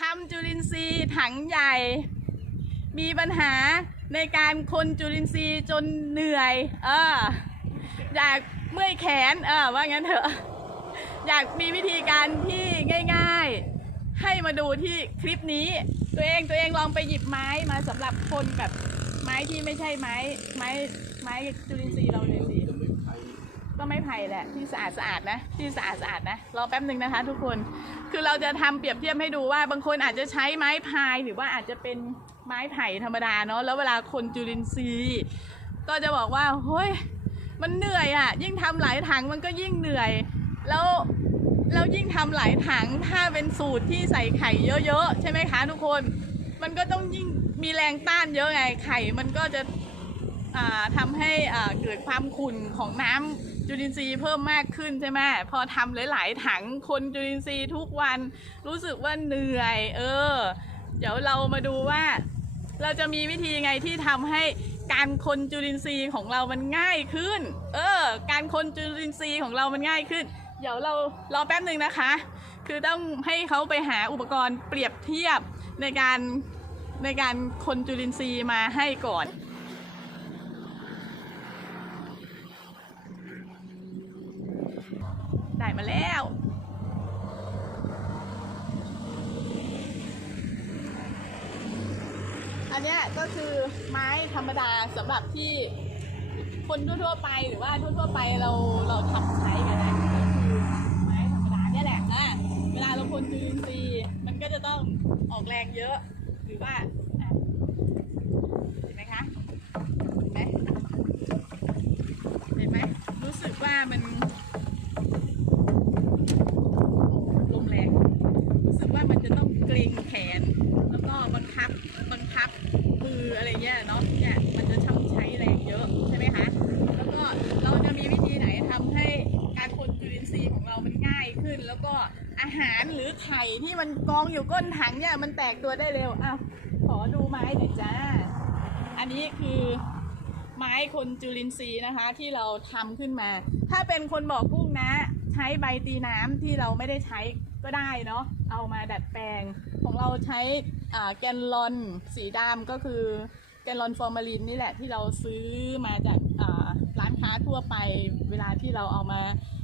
ทำจุลินทรีย์ถังใหญ่ มีปัญหาในการคนจุลินทรีย์จนเหนื่อย เอออยากเมื่อยแขนเออว่างั้นเถอะ อยากมีวิธีการที่ง่าย ๆ ให้มาดูที่คลิปนี้ ตัวเองตัวเองลองไปหยิบไม้มาสำหรับคนแบบไม้ที่ไม่ใช่ไม้ไม้ไม้จุลินทรีย์เราเลย ก็ไม่ไผ่แหละที่สะอาดสะอาดนะที่สะอาดสะอาดนะรอแป๊บหนึ่งนะคะ ทุกคนคือเราจะทำเปรียบเทียบให้ดูว่าบางคนอาจจะใช้ไม้พายหรือว่าอาจจะเป็นไม้ไผ่ธรรมดาเนาะแล้วเวลาคนจุลินทรีย์ก็จะบอกว่าเฮ้ยมันเหนื่อยอะ่ะ ยิ่งทำหลายถังมันก็ยิ่งเหนื่อย แล้วแล้วยิ่งทำหลายถังถ้าเป็นสูตรที่ใส่ไข่เยอะๆใช่ไหมคะทุกคน มันก็ต้องยิ่งมีแรงต้านเยอะไงไข่มันก็จะอ่าทำให้เกิดความขุ่นของน้ำ จุลินทรีย์เพิ่มมากขึ้นใช่ไหมพอทำหลาย ๆ ถังคนจุลินทรีย์ทุกวันรู้สึกว่าเหนื่อย เออ เดี๋ยวเรามาดูว่า เราจะมีวิธีไงที่ทำให้การคนจุลินทรีย์ของเรามันง่ายขึ้น เออ การคนจุลินทรีย์ของเรามันง่ายขึ้น เดี๋ยวเรารอแป๊บหนึ่งนะคะ คือต้องให้เขาไปหาอุปกรณ์เปรียบเทียบในการในการคนจุลินทรีย์มาให้ก่อน ได้มาแล้ว อันนี้ก็คือไม้ธรรมดาสำหรับที่คนทั่วๆไปหรือว่าทั่วๆไปเราเราทำใช้กันนะก็คือไม้ธรรมดาเนี่ยแหละอะเวลาเราคนจุลินทรีย์มันก็จะต้องออกแรงเยอะ หรือว่าเห็นไหมคะเห็นไหมเห็นไหมรู้สึกว่ามัน ลมแรงรู้สึกว่ามันจะต้องเกรงแขน แล้วก็บังคับบังคับมื ออะไรเงี้ยเนาะเนี่ยมันจะต้องใช้แรงเยอะใช่ไหมคะแล้วก็เราจะมีวิธีไหนทำให้การคนจุลินทรีย์ของเรามันง่ายขึ้น แล้วก็อาหารหรือไข่ที่มันกองอยู่ก้นถังเนี่ยมันแตกตัวได้เร็วอ้าวขอดูไม้หน่อยจ้า อันนี้คือไม้คนจุลินทรีย์นะคะที่เราทำขึ้นมา ถ้าเป็นคนบอกกุ้งนะ ใช้ใบตีน้ำที่เราไม่ได้ใช้ก็ได้เนาะ เอามาดัดแปลง ของเราใช้แกนลอนสีดำก็คือแกนลอนฟอร์มาลินนี่แหละที่เราซื้อมาจากร้านค้าทั่วไป เวลาที่เราเอามา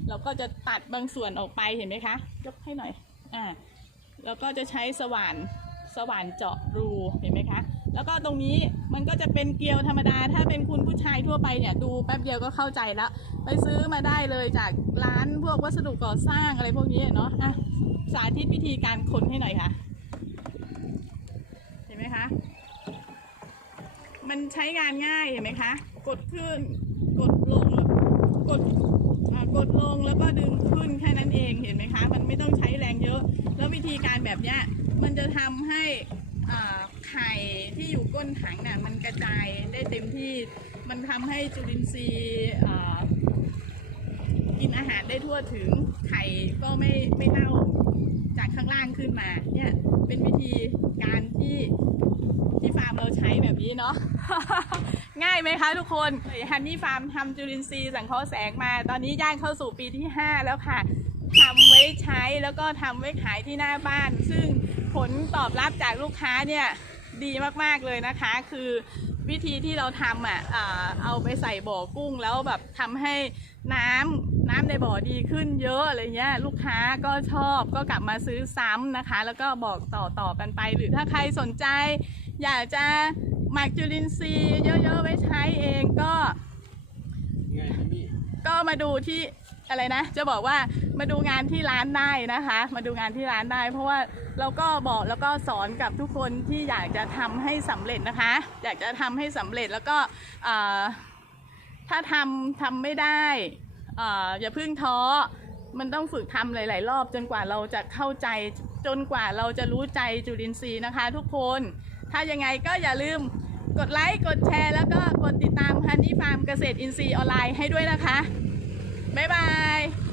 เราก็จะตัดบางส่วนออกไปเห็นไหมคะยกให้หน่อยอ่าแล้วก็จะใช้สว่านสว่านเจาะรูเห็นไหมคะ แล้วก็ตรงนี้มันก็จะเป็นเกลียวธรรมดา ถ้าเป็นคุณผู้ชายทั่วไปเนี่ยดูแป๊บเดียวก็เข้าใจแล้ว ไปซื้อมาได้เลยจากร้านพวกวัสดุก่อสร้างอะไรพวกนี้เนาะอะ สาธิตวิธีการคนให้หน่อยค่ะ เห็นไหมคะ มันใช้งานง่ายเห็นไหมคะ กดขึ้น กดลง กดกดลงแล้วก็ดึงขึ้นแค่นั้นเองเห็นไหมคะ มันไม่ต้องใช้แรงเยอะ แล้ววิธีการแบบเนี้ยมันจะทำให้อ่าไข่ที่อยู่ก้นถังเนี่ยมันกระจายได้เต็มที่ มันทำให้จุลินทรีย์กินอาหารได้ทั่วถึงไข่ก็ไม่ไม่เน่าางขึ้นมา เนี่ยเป็นวิธีการที่ที่ฟาร์มเราใช้แบบนี้เนาะ ง่ายไหมคะทุกคนฮันนี่ฟาร์มทำจุลินทรีย์สังเคราะห์แสงมา ตอนนี้ย่างเข้าสู่ปีที่ 5 แล้วค่ะทำไว้ใช้แล้วก็ทำไว้ขายที่หน้าบ้าน ซึ่งผลตอบรับจากลูกค้าเนี่ย ดีมากๆเลยนะคะ คือวิธีที่เราทำอะอ่าเอาไปใส่บ่อกุ้งแล้วแบบทำให้น้ำน้ำในบ่อดีขึ้นเยอะอะไรเงี้ยลูกค้าก็ชอบก็กลับมาซื้อซ้ำนะคะ แล้วก็บอกต่อต่อกันไป หรือถ้าใครสนใจ อยากจะหมักจุลินทรีย์เยอะๆไว้ใช้เองก็ไงพี่มี่ก็มาดูที่อะไรนะ จะบอกว่า มาดูงานที่ร้านได้นะคะ มาดูงานที่ร้านได้ เพราะว่าเราก็บอกแล้วก็สอนกับทุกคนที่อยากจะทำให้สำเร็จนะคะ อยากจะทำให้สำเร็จแล้วก็ถ้าทำทำไม่ได้อย่าเพิ่งท้อมันต้องฝึกทำหลาย ๆ รอบจนกว่าเราจะเข้าใจจนกว่าเราจะรู้ใจจุลินทรีย์นะคะ ทุกคน ถ้ายังไงก็อย่าลืมกดไลค์กดแชร์ แล้วก็กดติดตามฮันนี่ฟาร์มเกษตรอินทรีย์ออนไลน์ให้ด้วยนะคะ บ๊ายบาย